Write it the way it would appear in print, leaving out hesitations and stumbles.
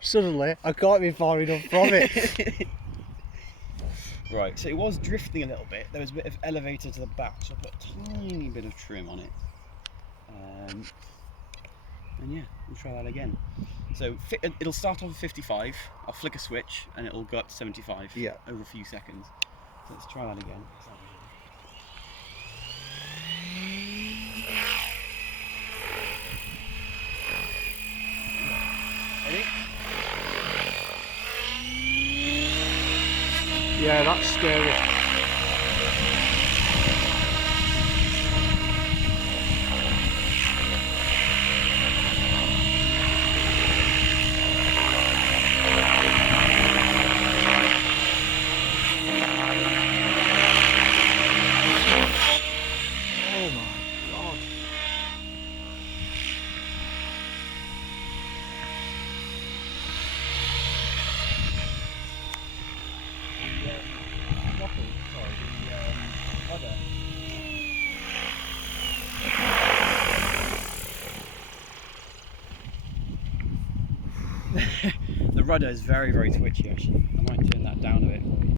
Suddenly, I can't be far enough from it. Right, so it was drifting a little bit. There was a bit of elevator to the back, so I put a tiny bit of trim on it. And yeah, we'll try that again. So it'll start off at 55. I'll flick a switch and it'll go up to 75 over a few seconds. So let's try that again. Ready? Yeah, that's scary. Oh my God. The rudder is very, very twitchy actually. I might turn that down a bit.